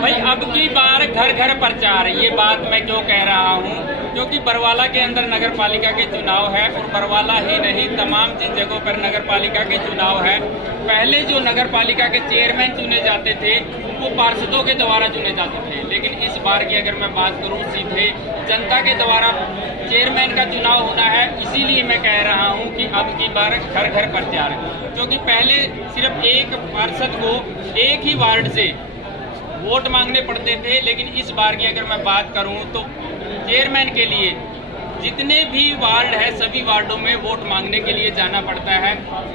भाई अब की बार घर घर प्रचार, ये बात मैं क्यों कह रहा हूँ, क्योंकि बरवाला के अंदर नगर पालिका के चुनाव है और बरवाला ही नहीं तमाम जिन जगहों पर नगर पालिका के चुनाव है। पहले जो नगर पालिका के चेयरमैन चुने जाते थे वो पार्षदों के द्वारा चुने जाते थे, लेकिन इस बार की अगर मैं बात करूँ सीधे जनता के द्वारा चेयरमैन का चुनाव होना है। इसीलिए मैं कह रहा हूँ कि अब की बार घर घर प्रचार, क्योंकि पहले सिर्फ एक पार्षद को एक ही वार्ड से वोट मांगने पड़ते थे, लेकिन इस बार की अगर मैं बात करूं तो चेयरमैन के लिए जितने भी वार्ड है सभी वार्डों में वोट मांगने के लिए जाना पड़ता है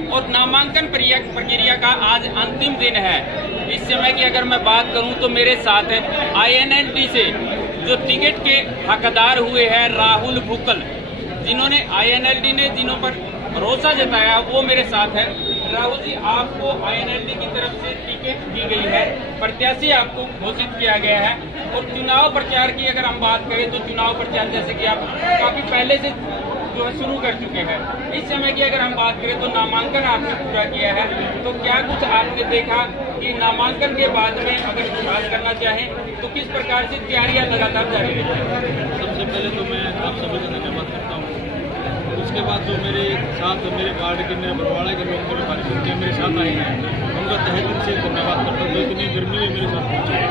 और नामांकन प्रक्रिया का आज अंतिम दिन है। इस समय की अगर मैं बात करूं तो मेरे साथ INLD से जो टिकट के हकदार हुए हैं राहुल भुक्कल, जिन्होंने INLD ने जिन्हों पर भरोसा जताया वो मेरे साथ है। राहुल जी, आपको INLD की तरफ से टिकट दी गई है, प्रत्याशी आपको घोषित किया गया है और चुनाव प्रचार की अगर हम बात करें तो चुनाव प्रचार जैसे कि आप काफी पहले से जो है शुरू कर चुके हैं। इस समय की अगर हम बात करें तो नामांकन आपने पूरा किया है, तो क्या कुछ आपने देखा कि नामांकन के बाद में अगर बात करना चाहें तो किस प्रकार से तैयारियां लगातार जारी रहेंगी? सबसे पहले तो मैं आप सभी का धन्यवाद करता हूँ। उसके बाद जो मेरे साथ मेरे वार्ड के मेरे बरवाड़ा के लोग मेरे पार्षद के मेरे साथ आए हैं उनका तहे दिल से धन्यवाद करता हूँ। इतनी गर्मी में मेरे साथ पहुँचे हैं।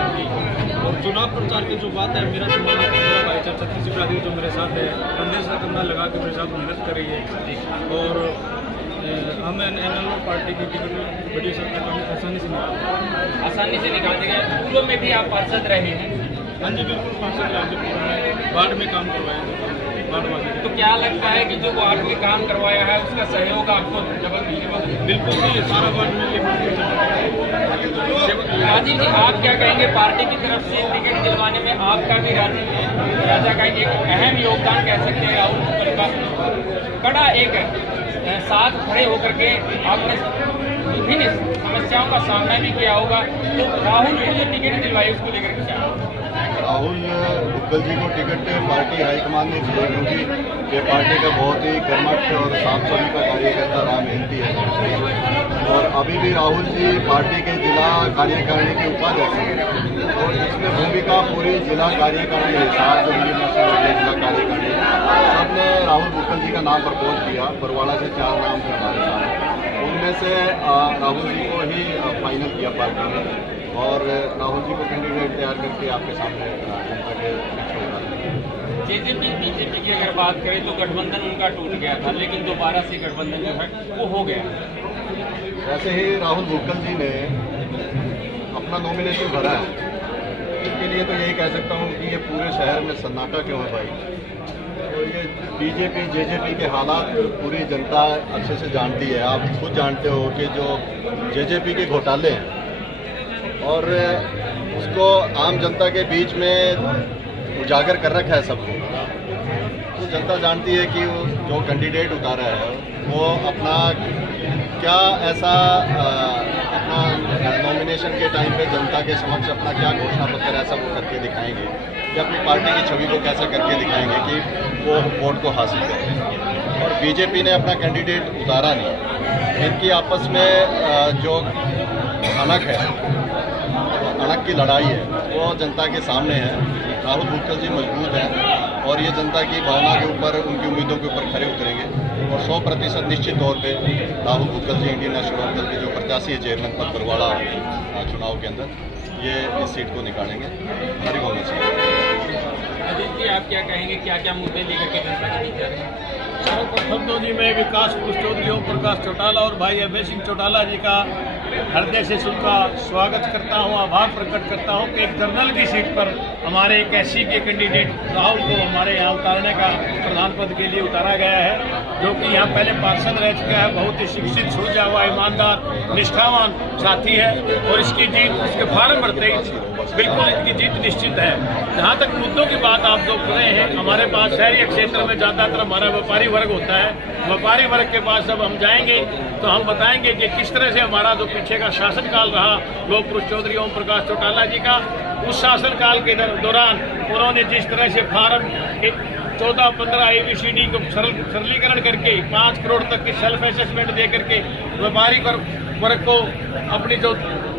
और चुनाव प्रचार की जो बात है, मेरा भाईचारा छत्तीस अपराधी जो मेरे साथ है कंधे से कंधा लगा के मेरे साथ मेहनत कर रही है और हम NLO पार्टी की टिकट बड़ी आसानी से निकाल देंगे। पूर्व में भी आप पार्षद रहे हैं? हाँ जी बिल्कुल, पार्षद राज्य वार्ड में काम करवाया तो क्या लगता है कि जो वार्ड में काम करवाया है उसका सहयोग आपको डबल मिलने वाला है? बिल्कुल नहीं, सारा वार्ड में राजीव जी, आप क्या कहेंगे? पार्टी की तरफ से टिकट दिलवाने में आपका भी राजा का एक अहम योगदान कह सकते हैं। राहुल भुक्कल का कड़ा एक साथ खड़े होकर के आपने विभिन्न समस्याओं का सामना भी किया होगा, तो राहुल को जो टिकट दिलवाई उसको लेकर क्या? राहुल भुक्कल जी को टिकट पार्टी हाईकमान ने दिया, क्योंकि ये पार्टी का बहुत ही कर्मठ और साफ सफाई का कार्यकर्ता रहा, मेहनती है। और अभी भी राहुल जी पार्टी के जिला कार्यकारिणी के उपाध्यक्ष हैं और इसमें भूमिका पूरी जिला कार्यकारिणी है, सात जो जिला कार्यकारिणी सबने राहुल भुक्कल जी का नाम प्रपोज किया। बरवाड़ा से 4 नाम थे हमारे सामने, उनमें से राहुल जी को ही फाइनल किया पार्टी ने और राहुल जी को कैंडिडेट तैयार करके आपके सामने जनता के JJP BJP की अगर बात करें तो गठबंधन उनका टूट गया था, लेकिन दोबारा से गठबंधन जो है वो हो गया। वैसे ही राहुल भुक्कल जी ने अपना नॉमिनेशन भरा है, इसके लिए तो यही कह सकता हूँ कि ये पूरे शहर में सन्नाटा क्यों है भाई। तो ये BJP JJP के हालात पूरी जनता अच्छे से जानती है। आप खुद जानते हो कि जो JJP के घोटाले हैं और उसको आम जनता के बीच में उजागर कर रखा है सबको, तो जनता जानती है कि जो कैंडिडेट उतारा है वो अपना क्या ऐसा अपना नॉमिनेशन के टाइम पे जनता के समक्ष अपना क्या घोषणा पत्र ऐसा वो करके दिखाएंगे कि अपनी पार्टी की छवि को कैसे करके दिखाएंगे कि वो वोट को हासिल करें। और BJP ने अपना कैंडिडेट उतारा नहीं। इनकी आपस में जो अणक है, अणक की लड़ाई है, वो जनता के सामने है। राहुल भुक्कल जी मजबूत हैं और ये जनता की भावना के ऊपर, उनकी उम्मीदों के ऊपर खरे उतरेंगे और 100% निश्चित तौर पे राहुल भुक्कल जी इंडियन नेशनल दल के जो प्रत्याशी है चेयरमैन पद बरवाड़ा चुनाव के अंदर, ये इस सीट को निकालेंगे हमारी बहुमत से। अजीत जी, आप क्या कहेंगे, क्या क्या मुद्दे लेकर के जनता के बीच जा रहे हैं? सर्वप्रथम तो जी मैं विकास पुरुष चौधरी ओम प्रकाश चौटाला और भाई अभय सिंह चौटाला जी का हृदय से उनका स्वागत करता हूं, आभार प्रकट करता हूं कि एक कर्नल की सीट पर हमारे एक SC के कैंडिडेट राहुल को हमारे यहाँ उतारने का प्रधान पद के लिए उतारा गया है, जो कि यहाँ पहले पार्षद रह चुका है। बहुत ही शिक्षित, सुलझा हुआ, ईमानदार, निष्ठावान साथी है और इसकी जीत, इसके फार्म भरते ही बिल्कुल इनकी जीत निश्चित है। जहाँ तक मुद्दों की बात आप जो कर रहे हैं, हमारे पास शहरी क्षेत्र में ज़्यादातर हमारा व्यापारी वर्ग होता है। व्यापारी वर्ग के पास जब हम जाएंगे तो हम बताएंगे कि किस तरह से हमारा जो पीछे का शासनकाल रहा लोक पुरुष चौधरी ओम प्रकाश चौटाला जी का, उस शासनकाल के दौरान उन्होंने जिस तरह से फार्म 14-15 ABCD को सरलीकरण करके 5 करोड़ तक की सेल्फ असेसमेंट दे करके व्यापारी वर्ग को अपनी जो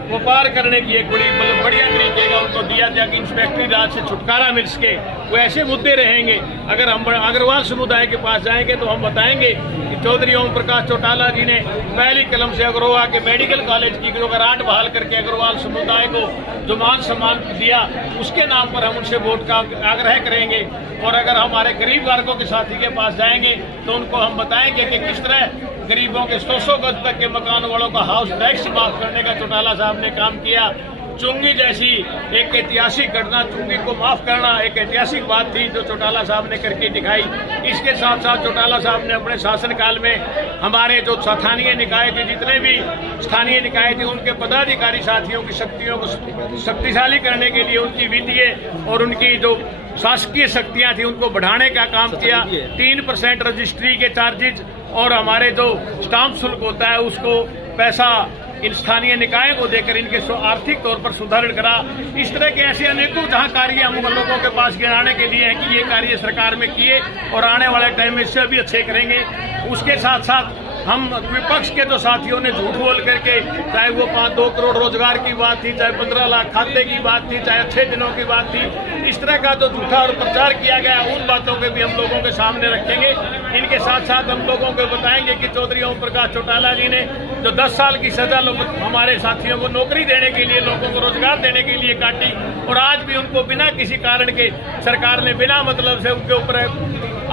व्यापार करने की एक बढ़िया तरीके का उनको दिया था कि इंस्पेक्टरी राज से छुटकारा मिल सके, वो ऐसे मुद्दे रहेंगे। अगर हम अग्रवाल समुदाय के पास जाएंगे तो हम बताएंगे कि चौधरी ओम प्रकाश चौटाला जी ने पहली कलम से अग्रवाल के मेडिकल कॉलेज की जो ग्रांट बहाल करके अग्रवाल समुदाय को जो मान सम्मान दिया, उसके नाम पर हम उनसे वोट का आग्रह करेंगे। और अगर हमारे गरीब वर्गों के साथी के पास जाएंगे तो उनको हम बताएंगे कि किस तरह गरीबों के 100 गज तक के मकान वालों का हाउस टैक्स माफ करने का चौटाला साहब ने काम किया। चुंगी जैसी एक ऐतिहासिक घटना, चुंगी को माफ करना एक ऐतिहासिक बात थी जो चौटाला साहब ने करके दिखाई। इसके साथ साथ चौटाला साहब ने अपने शासनकाल में हमारे जो स्थानीय निकाय के जितने भी स्थानीय निकाय थे उनके पदाधिकारी साथियों की शक्तियों को शक्तिशाली करने के लिए उनकी वित्तीय और उनकी जो शासकीय शक्तियां थी उनको बढ़ाने का काम किया। 3% रजिस्ट्री के चार्जेज और हमारे जो स्टाम्प शुल्क होता है उसको पैसा इन स्थानीय निकाय को देकर इनके आर्थिक तौर पर सुधार करा। इस तरह के ऐसे अनेकों जहां कार्य हम लोगों के पास गिनाने के लिए हैं कि ये कार्य सरकार में किए और आने वाले टाइम में इससे भी अच्छे करेंगे। उसके साथ साथ हम विपक्ष के जो साथियों ने झूठ बोल करके, चाहे वो 2 करोड़ रोजगार की बात थी, चाहे 15 लाख खाते की बात थी, चाहे अच्छे दिनों की बात थी, इस तरह का जो झूठा और प्रचार किया गया उन बातों के भी हम लोगों के सामने रखेंगे। इनके साथ साथ हम लोगों को बताएंगे कि चौधरी ओम प्रकाश चौटाला जी ने जो 10 साल की सजा हमारे साथियों को नौकरी देने के लिए, लोगों को रोजगार देने के लिए काटी और आज भी उनको बिना किसी कारण के सरकार ने बिना मतलब से उनके ऊपर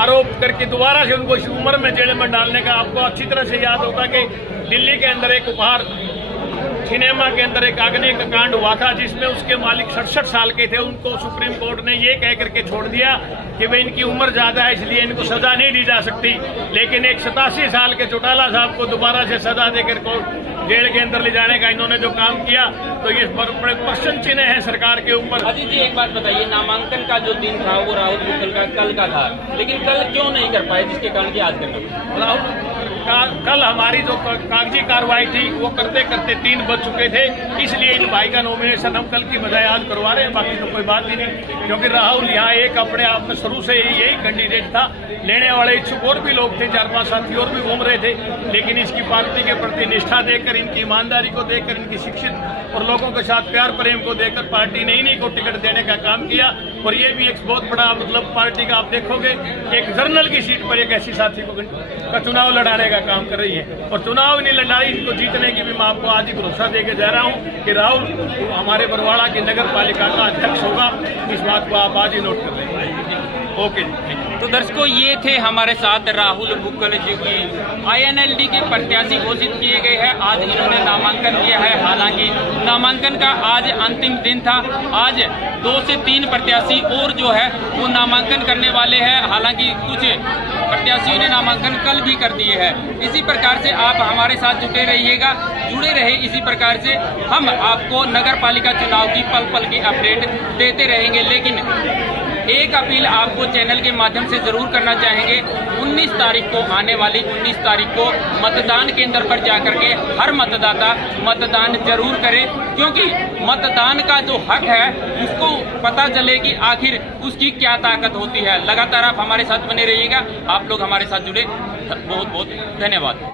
आरोप करके दोबारा से उनको इस उम्र में जेल में डालने का। आपको अच्छी तरह से याद होगा कि दिल्ली के अंदर एक उपहार सिनेमा के अंदर एक आगने का कांड हुआ था जिसमें उसके मालिक 67 साल के थे। उनको सुप्रीम कोर्ट ने ये कह करके छोड़ दिया कि भाई इनकी उम्र ज्यादा है इसलिए इनको सजा नहीं दी जा सकती, लेकिन एक 87 साल के चौटाला साहब को दोबारा से सजा देकर जेल के अंदर ले जाने का इन्होंने जो काम किया तो ये बड़े प्रश्न चिन्ह है सरकार के ऊपर। अजीत जी एक बात बताइए, नामांकन का जो दिन था वो राहुल बुक्कल का कल का था, लेकिन कल क्यों नहीं कर पाए जिसके कारण की आज करना? कल हमारी जो कागजी कार्रवाई थी वो करते करते 3 बज चुके थे, इसलिए इन भाई का नॉमिनेशन हम कल की बजाय आज करवा रहे हैं। बाकी तो कोई बात ही नहीं, क्योंकि राहुल यहाँ एक अपने आप में शुरू से ही यही कैंडिडेट था। लेने वाले इच्छुक और भी लोग थे, 4-5 साथी और भी घूम रहे थे, लेकिन इसकी पार्टी के प्रति निष्ठा देखकर, इनकी ईमानदारी को देखकर, इनकी शिक्षित और लोगों के साथ प्यार प्रेम को देखकर पार्टी ने इन्हीं को टिकट देने का काम किया। और ये भी एक बहुत बड़ा मतलब पार्टी का आप देखोगे एक जर्नल की सीट पर एक ऐसी साथी का चुनाव लड़ाने का काम कर रही है और चुनाव नहीं लड़ाई, इनको जीतने की भी मैं आपको आज ही भरोसा देके जा रहा हूँ कि राहुल हमारे बरवाड़ा की नगर पालिका का अध्यक्ष होगा। इस बात को आप आज ही नोट कर लें। ओके जी। तो दर्शकों ये थे हमारे साथ राहुल बुक्कल जो कि INLD के प्रत्याशी घोषित किए गए हैं। आज इन्होंने नामांकन किया है, हालांकि नामांकन का आज अंतिम दिन था। आज 2 से 3 प्रत्याशी और जो है वो नामांकन करने वाले हैं, हालांकि कुछ प्रत्याशियों ने नामांकन कल भी कर दिए हैं। इसी प्रकार से आप हमारे साथ जुड़े रहे इसी प्रकार से हम आपको नगर पालिका चुनाव की पल पल की अपडेट देते रहेंगे। लेकिन एक अपील आपको चैनल के माध्यम से जरूर करना चाहेंगे, 19 तारीख को आने वाली 19 तारीख को मतदान केंद्र पर जाकर के हर मतदाता मतदान जरूर करे, क्योंकि मतदान का जो हक है उसको पता चले कि आखिर उसकी क्या ताकत होती है। लगातार आप हमारे साथ बने रहिएगा। आप लोग हमारे साथ जुड़े, बहुत बहुत धन्यवाद।